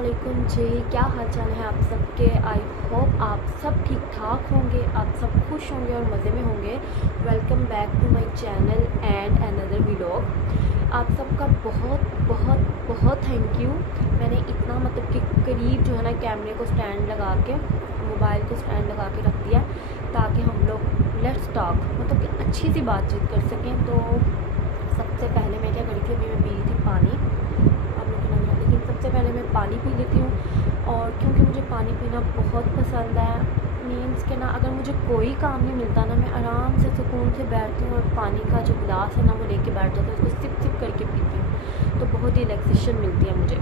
अस्सलामुअलैकुम जी। क्या हाल चाल है आप सबके। आई होप आप सब ठीक ठाक होंगे, आप सब खुश होंगे और मज़े में होंगे। Welcome back to my channel and another vlog. आप सबका बहुत बहुत बहुत थैंक यू। मैंने इतना मतलब कि करीब जो है ना कैमरे को स्टैंड लगा के, मोबाइल को स्टैंड लगा के रख दिया ताकि हम लोग लेट्स टॉक मतलब कि अच्छी सी बातचीत कर सकें। तो सबसे पहले मैं क्या करी थी, अभी मैं पी रही थी पानी, लेकिन सबसे पहले मैं पानी पी लेती हूँ। और क्योंकि मुझे पानी पीना बहुत पसंद है, मीन्स के ना अगर मुझे कोई काम नहीं मिलता ना, मैं आराम से सुकून से बैठती हूँ और पानी का जो गिलास है ना वो लेके बैठ जाती हूँ, उसको सिप सिप करके पीती हूँ, तो बहुत ही रिलैक्सेशन मिलती है मुझे।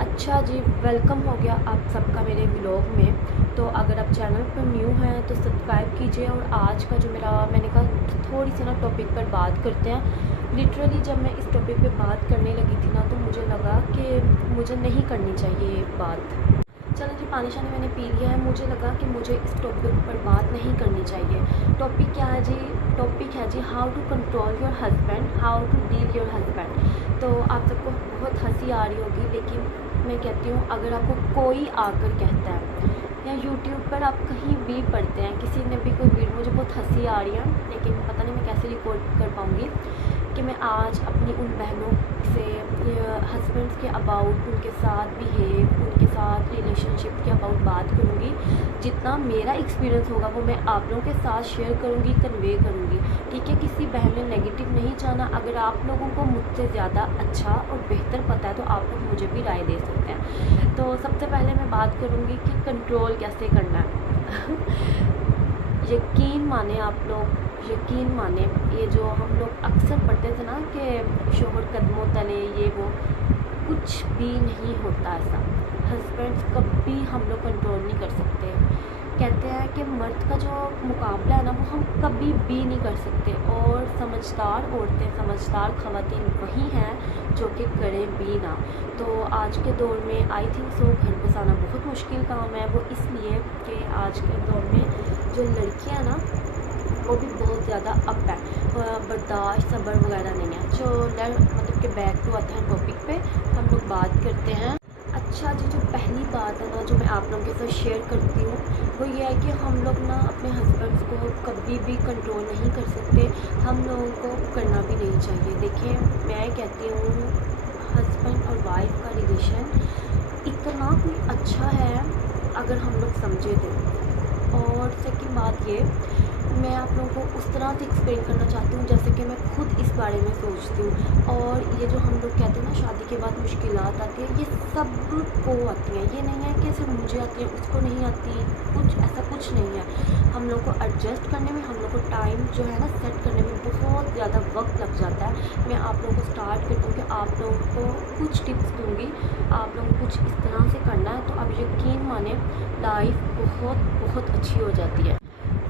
अच्छा जी, वेलकम हो गया आप सबका मेरे व्लॉग में। तो अगर आप चैनल पर न्यू हैं तो सब्सक्राइब कीजिए। और आज का जो मैंने कहा थोड़ी सी ना टॉपिक पर बात करते हैं। लिटरली जब मैं इस टॉपिक पे बात करने लगी थी ना तो मुझे लगा कि मुझे नहीं करनी चाहिए ये बात। चलो जी, पानी शानी मैंने पी लिया है। मुझे लगा कि मुझे इस टॉपिक पर बात नहीं करनी चाहिए। टॉपिक क्या है जी? टॉपिक है जी how to control your husband, how to deal your husband. तो आप सबको बहुत हंसी आ रही होगी, लेकिन मैं कहती हूँ अगर आपको कोई आकर कहता है या यूट्यूब पर आप कहीं भी पढ़ते हैं, किसी ने भी कोई वीडियो, मुझे बहुत हंसी आ रही है लेकिन पता नहीं मैं कैसे रिकॉर्ड कर पाऊँगी, कि मैं आज अपनी उन बहनों से हस्बैंड्स के अबाउट, उनके साथ बिहेव, उनके साथ रिलेशनशिप के अबाउट बात करूँगी। जितना मेरा एक्सपीरियंस होगा वो मैं आप लोगों के साथ शेयर करूँगी, कन्वे करूँगी। ठीक है, किसी बहन ने नेगेटिव नहीं चाहना। अगर आप लोगों को मुझसे ज़्यादा अच्छा और बेहतर पता है तो आप लोग मुझे भी राय दे सकते हैं। तो सबसे पहले मैं बात करूँगी कि कंट्रोल कैसे करना है। यकीन माने आप लोग, यकीन माने, ये जो हम लोग अक्सर पढ़ते थे ना कि शोहर कदमों तले ये वो, कुछ भी नहीं होता ऐसा। हस्बैंड्स कभी हम लोग कंट्रोल नहीं कर सकते। कहते हैं कि मर्द का जो मुकाबला है ना वो हम कभी भी नहीं कर सकते। और समझदार औरतें, समझदार ख़वातीन वही हैं जो कि करें भी ना। तो आज के दौर में आई थिंक सो घर बसाना बहुत मुश्किल काम है। वो इसलिए कि आज के दौर में जो लड़कियां ना वो भी बहुत ज़्यादा अप है, बर्दाश्त सब्र वगैरह नहीं है। जो मतलब कि बैक टू आते हैं टॉपिक पे, हम लोग बात करते हैं। अच्छा जी, जो पहली बात है ना जो मैं आप लोगों के साथ शेयर करती हूँ वो ये है कि हम लोग ना अपने हस्बैंड्स को कभी भी कंट्रोल नहीं कर सकते, हम लोगों को करना भी नहीं चाहिए। देखिए, मैं कहती हूँ हस्बैंड और वाइफ का रिलेशन इतना कोई अच्छा है अगर हम लोग समझे तो। और सेकंड बात ये, मैं आप लोगों को उस तरह से एक्सप्लेन करना चाहती हूँ जैसे कि मैं खुद इस बारे में सोचती हूँ। और ये जो हम लोग कहते हैं ना शादी के बाद मुश्किलात आती है, ये सब को आती हैं। ये नहीं है कि सिर्फ मुझे आती है उसको नहीं आती, कुछ ऐसा कुछ नहीं है। हम लोग को एडजस्ट करने में, हम लोग को टाइम जो है ना सेट करने में बहुत ज़्यादा वक्त लग जाता है। मैं आप लोगों को स्टार्ट करती हूँ कि आप लोगों को कुछ टिप्स दूँगी, आप लोगों को कुछ इस तरह से करना है तो आप यकीन माने लाइफ बहुत बहुत अच्छी हो जाती है।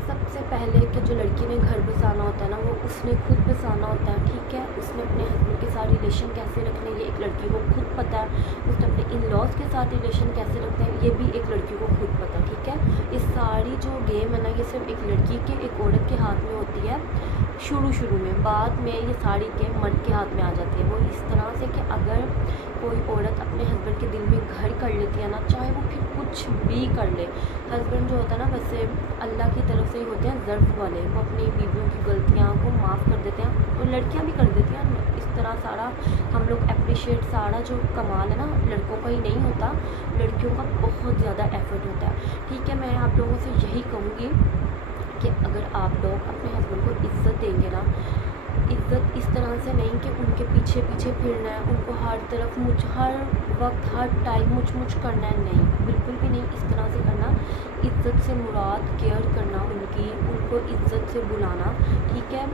सबसे पहले कि जो लड़की ने घर बसाना होता है ना वो उसने खुद बसाना होता है। ठीक है, उसने अपने हस्बैंड के साथ रिलेशन कैसे रखने ये एक लड़की को खुद पता है। उसने अपने इन लॉज के साथ रिलेशन कैसे रखते हैं ये भी एक लड़की को खुद पता है। ठीक है, ये सारी जो गेम है ना ये सिर्फ एक लड़की के, एक औरत के हाथ में होती है शुरू में। बाद में ये सारी गेम मर्द के हाथ में आ जाती है। वो इस तरह से कि अगर कोई औरत अपने हस्बैंड के दिल में घर कर लेती है ना, चाहे वो फिर कुछ भी कर ले। हस्बैंड जो होता है ना वैसे अल्लाह की तरफ से ही होते हैं ज़र्फ वाले, वो अपनी बीवियों की गलतियाँ को माफ़ कर देते हैं और लड़कियाँ भी कर देती हैं। इस तरह सारा हम लोग अप्रिशिएट, सारा जो कमाल है ना लड़कों का ही नहीं होता, लड़कियों का बहुत ज़्यादा एफर्ट होता है। ठीक है, मैं आप लोगों से यही कहूँगी कि अगर आप लोग अपने हस्बैंड को इज़्ज़त देंगे ना, इज़्ज़त इस तरह से नहीं कि उनके पीछे पीछे फिरना है, उनको हर तरफ हर वक्त हर टाइम मुझ करना है, नहीं, बिल्कुल भी नहीं इस तरह से करना। इज़्ज़त से मुराद केयर करना उनकी, उनको इज़्ज़त से बुलाना। ठीक है,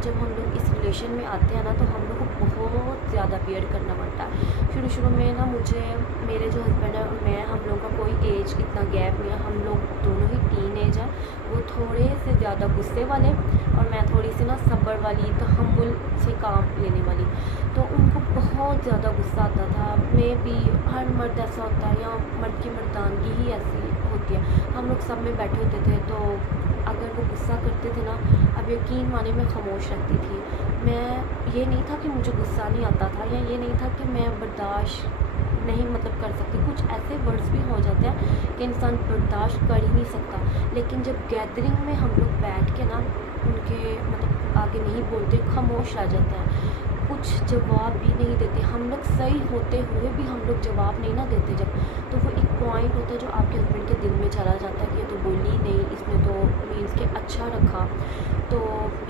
जब हम लोग इस रिलेशन में आते हैं ना तो हम लोग को बहुत ज़्यादा केयर करना पड़ता है। शुरू में ना मुझे, मेरे जो हस्बैंड है और मैं, हम लोग का कोई एज इतना गैप नहीं है, हम लोग दोनों ही टीन एज हैं। वो थोड़े से ज़्यादा गुस्से वाले और मैं थोड़ी सी ना सब्र वाली, तहम्मुल से काम लेने वाली। तो उनको बहुत ज़्यादा गुस्सा आता था। मैं भी, हर मर्द ऐसा होता है या मर्द की मर्दानगी ही ऐसी होती है। हम लोग सब में बैठे होते थे तो अगर वो गुस्सा करते थे ना, अब यकीन माने मैं खामोश रहती थी। मैं, ये नहीं था कि मुझे गुस्सा नहीं आता था या ये नहीं था कि मैं बर्दाश्त नहीं मतलब कर सकते। कुछ ऐसे वर्ड्स भी हो जाते हैं कि इंसान बर्दाश्त कर ही नहीं सकता, लेकिन जब गैदरिंग में हम लोग बैठ के ना उनके मतलब आगे नहीं बोलते, खामोश रह जाते हैं, कुछ जवाब भी नहीं देते। हम लोग सही होते हुए भी हम लोग जवाब नहीं ना देते जब, तो वो एक पॉइंट होता है जो आपके हस्बैंड के दिल में चला जाता है कि ये तो बोली नहीं, इसने तो मीन्स के अच्छा रखा। तो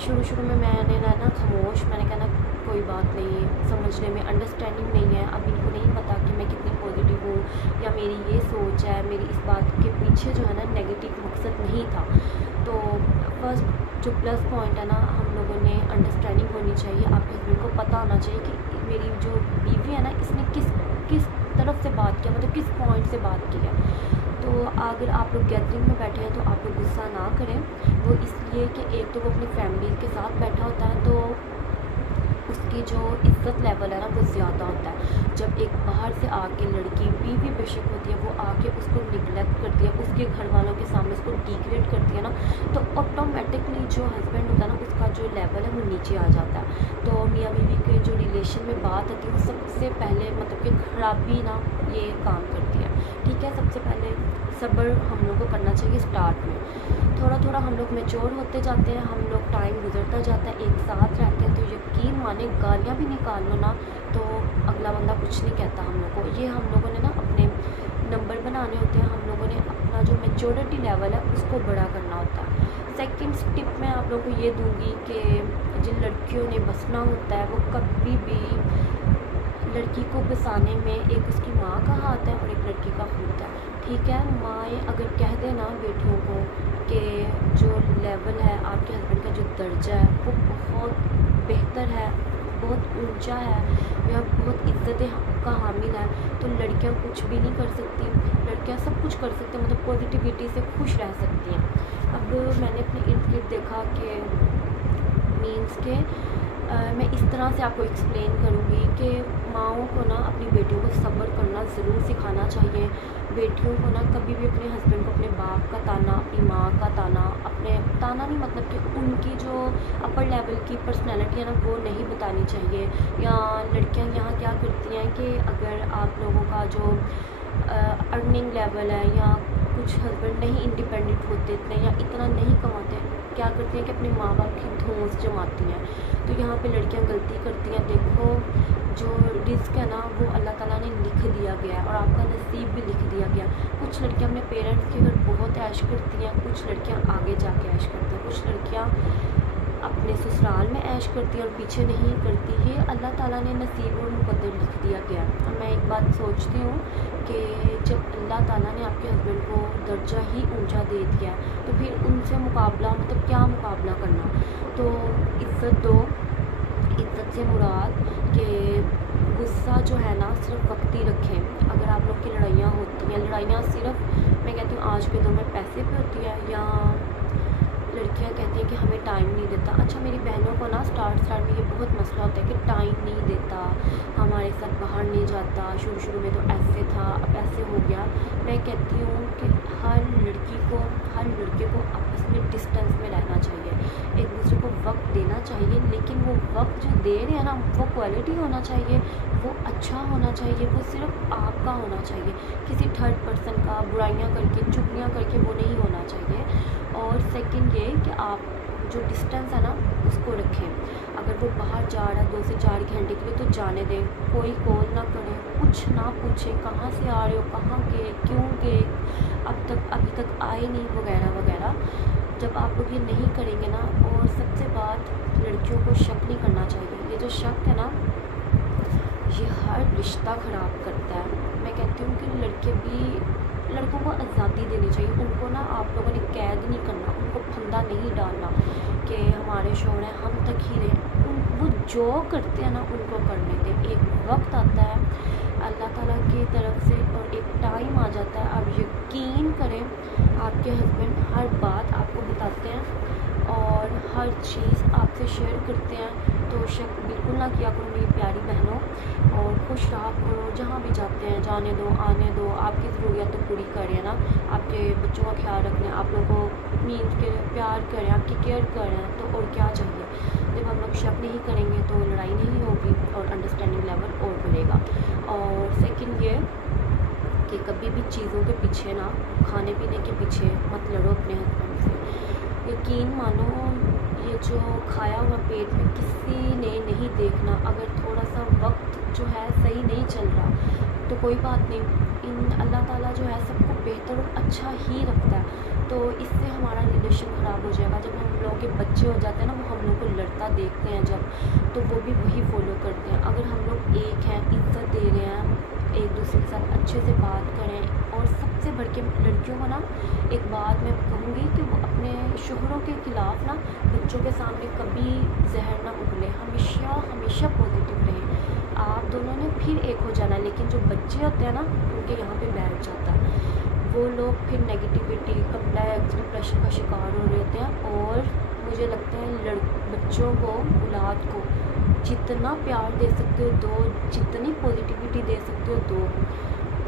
शुरू में मैंने ना खामोश, मैंने कहा ना कोई बात नहीं, समझने में अंडरस्टैंडिंग नहीं है, अब इनको नहीं पता कि मैं कितनी पॉजिटिव हूँ या मेरी ये सोच है, मेरी इस बात के पीछे जो है ना नेगेटिव मकसद नहीं था। तो फर्स्ट जो प्लस पॉइंट है ना, हम लोगों ने अंडरस्टैंडिंग होनी चाहिए, आपके हस्बैंड को पता होना चाहिए कि मेरी जो बीवी है ना इसने किस तरफ से बात किया, मतलब किस पॉइंट से बात की है। तो अगर आप लोग गैदरिंग में बैठे हैं तो आप लोग गुस्सा ना करें, वो इसलिए कि एक तो वो अपनी फैमिली के साथ बैठा होता है तो उसकी जो इज़्ज़त लेवल है ना वो ज़्यादा होता है। जब एक बाहर से आके लड़की बीवी बेशक होती है, वो आके उसको निगलेक्ट करती है, उसके घर वालों के सामने उसको डिग्रेड करती है ना, तो ऑटोमेटिकली जो हस्बैंड होता है ना उसका जो लेवल है वो नीचे आ जाता है। तो मियाँ बीवी के जो रिलेशन में बात आती है वो सबसे पहले मतलब कि खराबी ना ये काम करती है। ठीक है, सबसे पहले सब्र हम लोग को करना चाहिए स्टार्ट में, थोड़ा हम लोग मैच्योर होते जाते हैं, हम लोग टाइम गुजरता जाता है, एक साथ रहते हैं, तो यकीन माने गालियाँ भी निकाल लो ना तो अगला बंदा कुछ नहीं कहता हम लोग को। ये हम लोगों ने ना अपने नंबर बनाने होते हैं, हम लोगों ने अपना जो मैच्योरिटी लेवल है उसको बड़ा करना होता है। सेकंड टिप मैं आप लोगों को ये दूंगी कि जिन लड़कियों ने बसना होता है वो कभी भी लड़की को बसाने में एक उसकी माँ का हाथ है और एक लड़की का खुद है। ठीक है, माएँ अगर कह देना बेटियों को कि जो लेवल है आपके हस्बैंड का जो दर्जा है वो बहुत बेहतर है, बहुत ऊंचा है या बहुत इज्जत का हामिल है, तो लड़कियां कुछ भी नहीं कर सकती, लड़कियां सब कुछ कर सकती हैं, मतलब पॉजिटिविटी से खुश रह सकती हैं। अब मैंने अपने इर्द गिर्द देखा कि मीन्स के मैं इस तरह से आपको एक्सप्लेन करूँगी कि माँओं को ना अपनी बेटियों को सब्र करना ज़रूर सिखाना चाहिए। बेटियों को ना कभी भी अपने हस्बैंड को अपने बाप का ताना, अपनी माँ का ताना, अपने ताना नहीं मतलब कि उनकी जो अपर लेवल की पर्सनैलिटी है ना वो नहीं बतानी चाहिए। या लड़कियाँ यहाँ क्या करती हैं कि अगर आप लोगों का जो अर्निंग लेवल है या कुछ हस्बैंड नहीं इंडिपेंडेंट होते इतने या इतना नहीं कमाते, क्या करती हैं कि अपने माँ बाप की धौंस जमाती हैं। तो यहाँ पे लड़कियाँ गलती करती हैं। देखो जो रिस्क है ना वो अल्लाह ताला ने लिख दिया गया है और आपका नसीब भी लिख दिया गया। कुछ लड़कियाँ अपने पेरेंट्स के घर बहुत ऐश करती हैं, कुछ लड़कियाँ आगे जाके ऐश करती हैं, कुछ लड़कियाँ अपने ससुराल में ऐश करती है और पीछे नहीं करती। ये अल्लाह ताला ने नसीब और मुकद्दर लिख दिया गया। और मैं एक बात सोचती हूँ कि जब अल्लाह ताला ने आपके हस्बैंड को दर्जा ही ऊंचा दे दिया तो फिर उनसे मुकाबला मतलब क्या मुकाबला करना। तो इज़्ज़त दो, इज़्ज़त से मुराद कि गुस्सा जो है ना सिर्फ वक्ती रखें। अगर आप लोग की लड़ाइयाँ होती हैं, लड़ाइयाँ सिर्फ मैं कहती हूँ आज के दौर में पैसे पे होती है या लड़कियां कहती हैं कि हमें टाइम नहीं देता। अच्छा, मेरी बहनों को ना स्टार्ट में ये बहुत मसला होता है कि टाइम नहीं देता, हमारे साथ बाहर नहीं जाता, शुरू में तो ऐसे था अब ऐसे हो गया। मैं कहती हूँ कि हर लड़की को हर लड़के को आपस में डिस्टेंस में रहना चाहिए, एक दूसरे को वक्त देना चाहिए, लेकिन वो वक्त जो दे रहे हैं ना वो क्वालिटी होना चाहिए, वो अच्छा होना चाहिए, वो सिर्फ आपका होना चाहिए, किसी थर्ड पर्सन का बुराइयाँ करके चुगलियाँ करके वो नहीं होना चाहिए। और सेकंड ये कि आप जो डिस्टेंस है ना उसको रखें। अगर वो बाहर जा रहा है 2 से 4 घंटे के लिए तो जाने दें, कोई कॉल ना करें, कुछ ना पूछें कहाँ से आ रहे हो, कहाँ गए, क्यों गए, अभी तक आए नहीं, वगैरह वगैरह। जब आप लोग ये नहीं करेंगे ना, और सबसे बात लड़कियों को शक नहीं करना चाहिए। ये जो शक है ना ये हर रिश्ता ख़राब करता है। मैं कहती हूँ कि लड़कों को आज़ादी देनी चाहिए, उनको ना आप लोगों ने कैद नहीं करना, उनको फंदा नहीं डालना कि हमारे शौहर हैं हम तक ही रहें। वो जो करते हैं ना उनको करने दें। एक वक्त आता है अल्लाह ताला की तरफ से और एक टाइम आ जाता है, आप यकीन करें आपके हस्बैंड हर बात आपको बताते हैं और हर चीज़ आपसे शेयर करते हैं। तो शक बिल्कुल ना किया करो मेरी प्यारी बहनों, और खुश रहा करो, जहाँ भी जाते हैं जाने दो, आने दो, आपकी ज़रूरियात तो पूरी करें ना, आपके बच्चों का ख्याल रखना है, आप लोगों को मीन्स के प्यार करें, आपकी केयर करें, तो और क्या चाहिए। जब हम लोग शक नहीं करेंगे तो लड़ाई नहीं होगी और अंडरस्टैंडिंग लेवल और बढ़ेगा। और सेकंड ये कि कभी भी चीज़ों के पीछे ना, खाने पीने के पीछे मत लड़ो अपने हस्बैंड से। यकीन मानो, ये जो खाया हुआ पेट में किसी ने नहीं देखना। अगर थोड़ा सा वक्त जो है सही नहीं चल रहा तो कोई बात नहीं, अल्लाह ताला जो है सबको बेहतर और अच्छा ही रखता है। तो इससे हमारा रिलेशन ख़राब हो जाएगा। जब हम लोग के बच्चे हो जाते हैं ना, वो हम लोग को लड़ता देखते हैं जब, तो वो भी वही फॉलो करते हैं। अगर हम लोग एक हैं, इज्जत दे रहे हैं, एक दूसरे के साथ अच्छे से बात करें, और सबसे बढ़ के लड़कियों को ना एक बात मैं कहूँगी कि वो अपने शोहरों के ख़िलाफ़ ना बच्चों के सामने कभी जहर ना उगले, हमेशा हमेशा पॉजिटिव रहें। आप दोनों ने फिर एक हो जाना है, लेकिन जो बच्चे होते हैं ना उनके यहाँ पे बैठ जाता है। वो लोग फिर नेगेटिविटी, कम्प्लेक्स, डिप्रेशन का शिकार हो रहे होते हैं। और मुझे लगता है बच्चों को, औलाद को जितना प्यार दे सकते हो दो, जितनी पॉजिटिविटी दे सकते हो दो।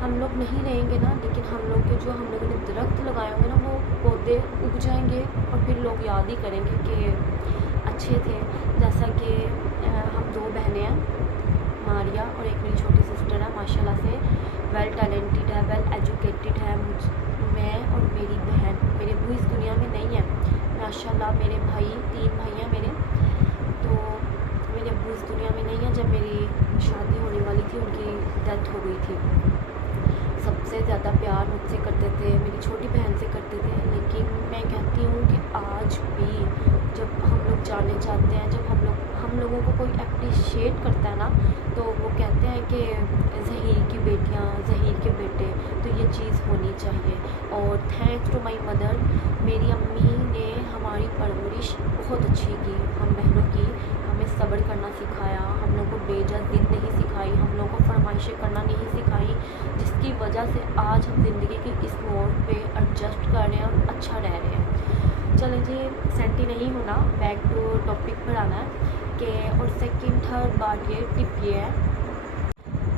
हम लोग नहीं रहेंगे ना, लेकिन हम लोग के जो हम लोगों ने दरख्त लगाए होंगे ना, वो पौधे उग जाएंगे और फिर लोग याद ही करेंगे कि अच्छे थे। जैसा कि हम दो बहनें हैं, मारिया और एक मेरी छोटी सिस्टर है, माशाल्लाह से वेल टैलेंटेड है, वेल एजुकेटेड है। मैं और मेरी बहन, मेरे अब्बू इस दुनिया में नहीं है माशाल्लाह। मेरे भाई, 3 भाई हैं मेरे, तो मेरे अब्बू इस दुनिया में नहीं है। जब मेरी शादी होने वाली थी उनकी डेथ हो गई थी। सबसे ज़्यादा प्यार मुझसे करते थे, मेरी छोटी बहन से करते थे। लेकिन मैं कहती हूँ कि आज भी जब हम लोग जाने चाहते हैं, जब हम लोगों को कोई अप्रिशिएट करता है ना, तो वो कहते हैं कि ज़हीर की बेटियाँ, ज़हीर के बेटे, तो ये चीज़ होनी चाहिए। और थैंक्स टू माई मदर, मेरी अम्मी ने हमारी परवरिश बहुत अच्छी की, हम बहनों की। हमें सब्र करना सिखाया, हम लोग को बेजा ज़िद नहीं सिखाई, हम लोग को फरमाइशें करना नहीं सिखाई, जिसकी वजह से आज हम ज़िंदगी के इस मोड़ पे एडजस्ट कर रहे हैं और अच्छा रह रहे हैं। चलें जी, सेंटी नहीं होना, बैक टू टॉपिक पर आना है कि, और सेकंड थर्ड बात ये टिप ये है,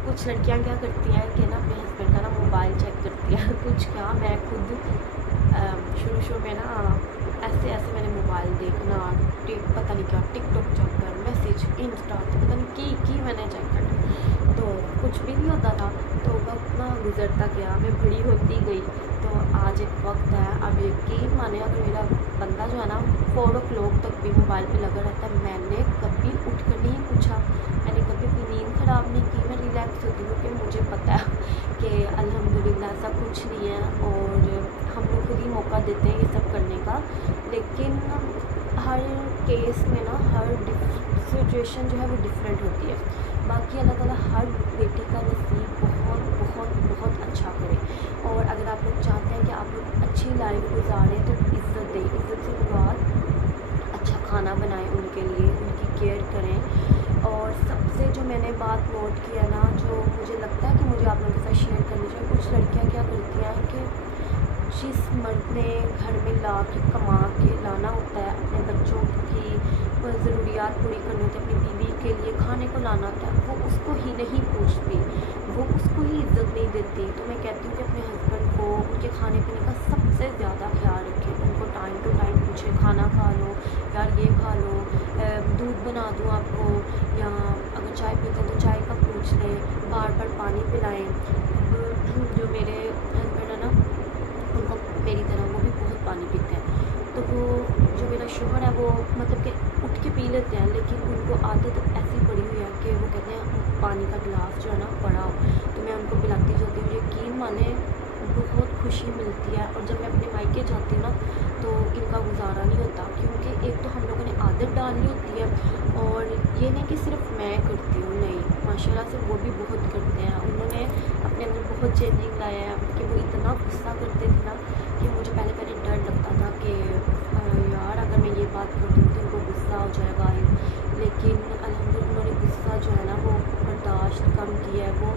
कुछ लड़कियां क्या करती हैं कि ना अपने हस्बैंड का ना मोबाइल चेक करती हैं। कुछ क्या, मैं खुद शुरू में ना ऐसे मैंने मोबाइल देखना, पता नहीं क्या, टिकटॉक चेक कर, मैसेज, इंस्टा, पता नहीं की मैंने चेक करना, तो कुछ भी नहीं होता था। तो वक्त ना गुजरता गया, मैं बड़ी होती गई, तो आज एक वक्त है, अब यकीन माने अगर मेरा बंदा जो है ना 4 o'clock तक भी मोबाइल पे लगा रहता है, मैंने कभी उठ कर नहीं पूछा, मैंने कभी अपनी नींद ख़राब नहीं की, मैं रिलैक्स होती हूँ कि मुझे पता है कि अल्हम्दुलिल्लाह ऐसा कुछ नहीं है, और हम लोग खुद ही मौका देते हैं ये सब करने का। लेकिन हर केस में ना, हर सिचुएशन जो है वो डिफरेंट होती है। बाकी अल्लाह ताला हर बेटी का नसीब बहुत बहुत बहुत अच्छा करे। और अगर आप लोग चाहते हैं कि आप लोग अच्छी लाइफ गुजारें तो इज़्ज़त दें, इज़्ज़त से मुराद अच्छा खाना बनाएं उनके लिए, उनकी केयर करें। और सबसे जो मैंने बात नोट किया ना, जो मुझे लगता है कि मुझे आप लोगों के साथ शेयर करनी चाहिए, कुछ लड़कियां क्या करती हैं कि जिस मर्द ने घर में ला के कमा के लाना होता है, अपने बच्चों की ज़रूरियात पूरी करनी होती है, अपनी बीवी के लिए खाने को लाना होता है, वो उसको ही नहीं पूछती, वो उसको ही इज़्ज़त नहीं देती। तो मैं कहती हूँ कि अपने हस्बैंड को उनके खाने पीने का सबसे ज़्यादा ख्याल रखें, उनको टाइम टू टाइम पूछें, खाना खा लो यार, ये खा लो, दूध बना दूँ आपको, या अगर चाय पीते हैं तो चाय का पूछ लें, बार बार पानी पिलाएँ। जो मेरे हस्बैंड है ना, उनको मेरी तरह वो भी बहुत पानी पीते हैं, तो वो जो मेरा शोहर है वो मतलब कि उठ के पी लेते हैं, लेकिन उनको आदत ऐसी पड़ी हुई है कि वो कहते हैं पानी का गिलास जो है ना पड़ा हो, तो मैं उनको पिलाती जाती हूँ। यकीन माने बहुत खुशी मिलती है। और जब मैं अपने मायके जाती हूँ ना, तो इनका गुजारा नहीं होता, क्योंकि एक तो हम लोगों ने आदत डालनी होती है, और ये नहीं कि सिर्फ मैं करती हूँ, नहीं, माशाल्लाह से वो भी बहुत करते हैं। उन्होंने अपने अंदर बहुत चेंजिंग लाया है कि वो इतना गुस्सा करते थे ना कि मुझे पहले डर लगता था कि यार अगर मैं ये बात कर दूँ तो उनको गुस्सा हो जाएगा। लेकिन अल्हम्दुलिल्लाह उन्होंने गुस्सा जो है ना वो बर्दाश्त कम किया है। वो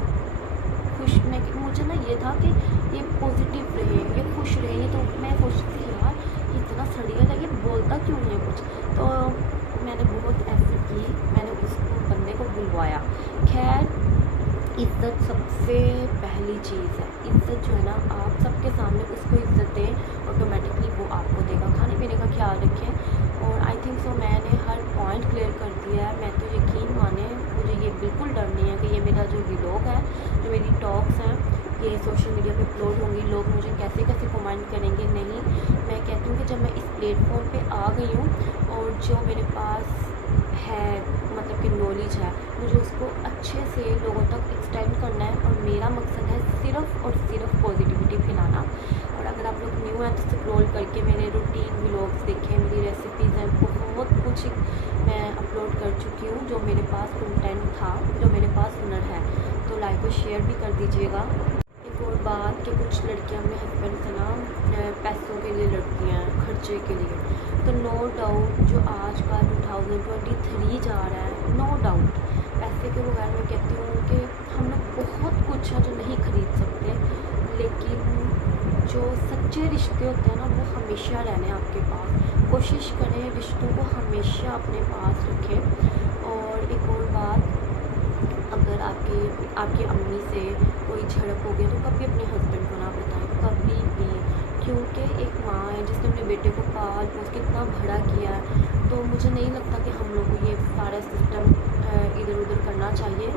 खुश, मैं मुझे ना ये था कि ये पॉजिटिव रहे, ये खुश रहे। ये तो मैं सोचती थी यार ये इतना सड़िया है, ये बोलता क्यों नहीं है कुछ। तो मैंने बहुत ऐसी की, मैंने उसको बंदे को बुलवाया। खैर, इज़्ज़त सबसे पहली चीज़ है। इज़्ज़त जो है ना, आप सबके सामने उसको इज़्ज़त दें, ऑटोमेटिकली वो आपको देगा। खाने पीने का ख्याल रखें। और आई थिंक सो मैंने हर पॉइंट क्लियर कर दिया है। मैं तो यकीन माने, मुझे ये बिल्कुल डर नहीं है कि ये मेरा जो व्लॉग है, जो मेरी टॉक्स हैं, ये सोशल मीडिया पे अपलोड होंगी, लोग मुझे कैसे कैसे कमेंट करेंगे। नहीं, मैं कहती हूँ कि जब मैं इस प्लेटफॉर्म पे आ गई हूँ और जो मेरे पास है मतलब कि नॉलेज है, मुझे उसको अच्छे से लोगों तक एक्सटेंड करना है और मेरा मकसद है सिर्फ़ और सिर्फ पॉजिटिविटी फैलाना। और अगर आप लोग न्यू हैं तो स्क्रॉल करके मेरे रूटीन व्लॉग्स देखें, मेरी रेसिपीज़ हैं, बहुत कुछ मैं अपलोड कर चुकी हूँ जो मेरे पास कंटेंट था, जो मेरे पास हुनर है। तो लाइक और शेयर भी कर दीजिएगा। एक और बात कि कुछ लड़कियाँ अपने हस्बैंड से ना पैसों के लिए लड़ती हैं, खर्चे के लिए। तो नो डाउट जो आज का 2023 जा रहा है, नो डाउट पैसे के बगैर मैं कहती हूँ कि हम लोग बहुत कुछ है जो नहीं खरीद सकते, लेकिन जो सच्चे रिश्ते होते हैं ना वो हमेशा रहने आपके पास। कोशिश करें रिश्तों को हमेशा अपने पास रखें। और एक और बात, अगर आपकी अम्मी से कोई झड़प हो गया तो कभी अपने हस्बैंड को ना बताएं, कभी भी, क्योंकि एक माँ है जिसने अपने बेटे को पाल पोस के इतना बड़ा किया है। तो मुझे नहीं लगता कि हम लोग को ये सारा सिस्टम इधर उधर करना चाहिए,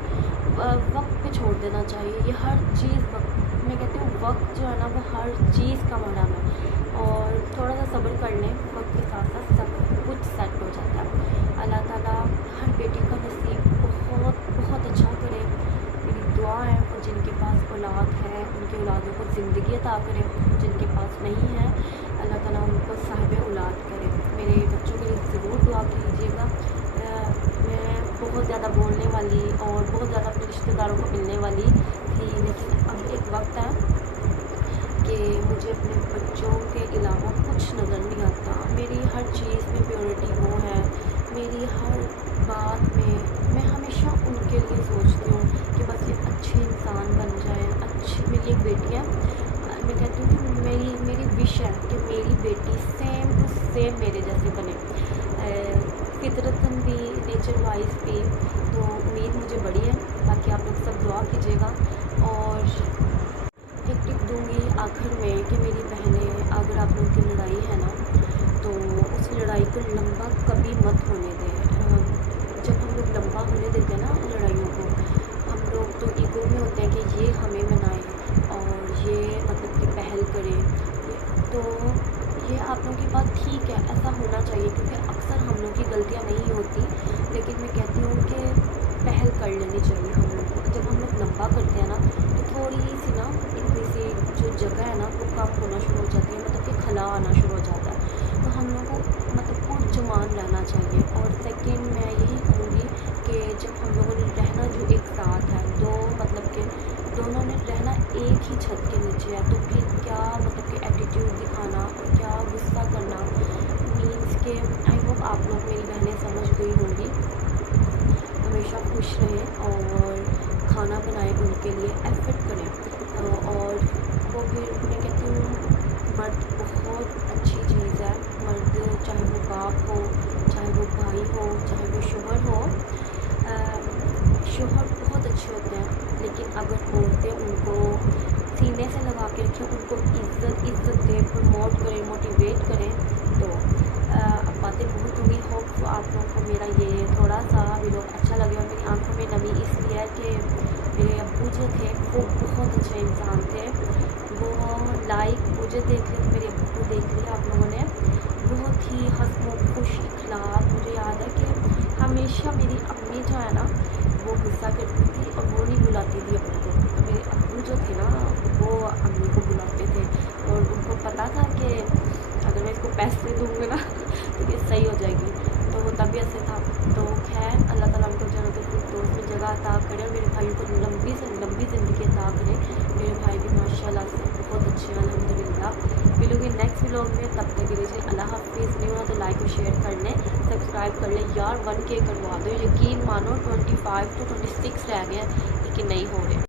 वक्त पे छोड़ देना चाहिए। ये हर चीज़ वक्त, मैं कहती हूँ वक्त जो है ना वो हर चीज़ का मरहम है। और थोड़ा सा सब्र कर लें, वक्त के साथ साथ सब कुछ सेट हो जाता है। अल्लाह ताला हर बेटी का नसीब बहुत बहुत अच्छा करे, मेरी दुआ है। और जिनके पास औलाद है उनकी औलादों को ज़िंदगी अता करे, जिनके पास नहीं है अल्लाह ताला उनको साहिब औलाद करे। मेरे बच्चों के लिए ज़रूर दुआ कीजिएगा। मैं बहुत ज़्यादा बोलने वाली और बहुत ज़्यादा अपने रिश्तेदारों को मिलने वाली थी, लेकिन अब एक वक्त है कि मुझे अपने बच्चों के अलावा कुछ नज़र नहीं आता। मेरी हर चीज़ में प्योरिटी वो है, मेरी हर बात में मैं हमेशा उनके लिए सोचती हूँ कि बस ये अच्छे इंसान बन जाए। अच्छी मेरी एक बेटी है, मैं कहती हूँ कि मेरी विश है कि मेरी बेटी सेम टू सेम मेरे जैसे बने, फितरतन भी, नेचर वाइज भी। तो उम्मीद मुझे बड़ी है, बाकी आप लोग सब दुआ कीजिएगा। और एक टिप दूँगी आखिर में कि मेरी बहनें, अगर आप लोगों की लड़ाई है ना तो उस लड़ाई को लंबा कभी मत होने दें। जब हम लोग लंबा होने देते हैं ना लड़ाइयों को, हम लोग तो ईगो में होते हैं कि ये हमें मनाए और ये मतलब कि पहल करे। तो ये आप लोगों की बात ठीक है, ऐसा होना चाहिए, क्योंकि अक्सर हम लोग की गलतियाँ नहीं होती, लेकिन मैं कहती हूँ कि पहल कर लेनी चाहिए हम लोग को। जब हम लोग लंबा करते हैं ना तो थोड़ी सी ना इतनी सी जो जगह है ना वो कम होना शुरू हो जाती है, मतलब कि खला आना शुरू हो जाता है। तो हम लोगों को मतलब पुरजमान रहना चाहिए। और सेकंड मैं यही कहूँगी कि जब हम लोगों ने रहना जो एक साथ है, दो मतलब कि दोनों ने रहना एक ही छत के नीचे है, तो फिर क्या मतलब कि एटीट्यूड दिखाना और क्या गुस्सा करना, मीन्स के आई होप आप लोग मेरी बहनें समझ गई होंगी। हमेशा खुश रहें और खाना बनाएं, उनके लिए एफर्ट करें। और वो फिर मैं कहती हूँ मर्द बहुत अच्छी चीज़ है। मर्द चाहे वो बाप हो, चाहे वो भाई हो, चाहे वो शोहर हो, शोहर बहुत अच्छे होते हैं, लेकिन अगर औरतें उनको सीने से लगा के रखें, उनको इज़्ज़त दें, प्रमोट करें, मोटिवेट करें, तो अब बातें बहुत होंगी। होप तो आप लोगों को मेरा ये थोड़ा सा वीडियो अच्छा लगे। और मेरी आंखों में नमी इसलिए है कि मेरे अब्बू जो थे वो बहुत अच्छे इंसान थे। वो लाइक मुझे देख लिया, मेरे अब्बू को देख लिया आप लोगों ने, बहुत ही हंसमुख खुश इखलाक। मुझे याद है कि हमेशा मेरी अम्मी जो है ना वो गुस्सा करती थी और वो नहीं बुलाती थी अब्बू को, तो मेरे अब्बू जो थे ना वो अम्मी को बुलाते थे। और उनको पता था कि अगर मैं इसको पैसे दूँगी ना तो ये सही हो जाएगी, तो वो तबीयत से था। तो खैर अल्लाह ताला उनको जन्नतुल फिरदौस में जगह अता करे और मेरे भाइयों को लंबी से लंबी ज़िंदगी अता करे। मेरे भाई भी माशाल्लाह से बहुत अच्छे हैं अल्हम्दुलिल्लाह। मिलूँगी नेक्स्ट व्लॉग में, तब तक के लिए अल्लाह हाफिज़। न्यू हो तो लाइक और शेयर कर लें, सब्सक्राइब कर लें यार। 1K करवा दो, यकीन मानो 25 to 26 रह गए हैं लेकिन नहीं हो रहे।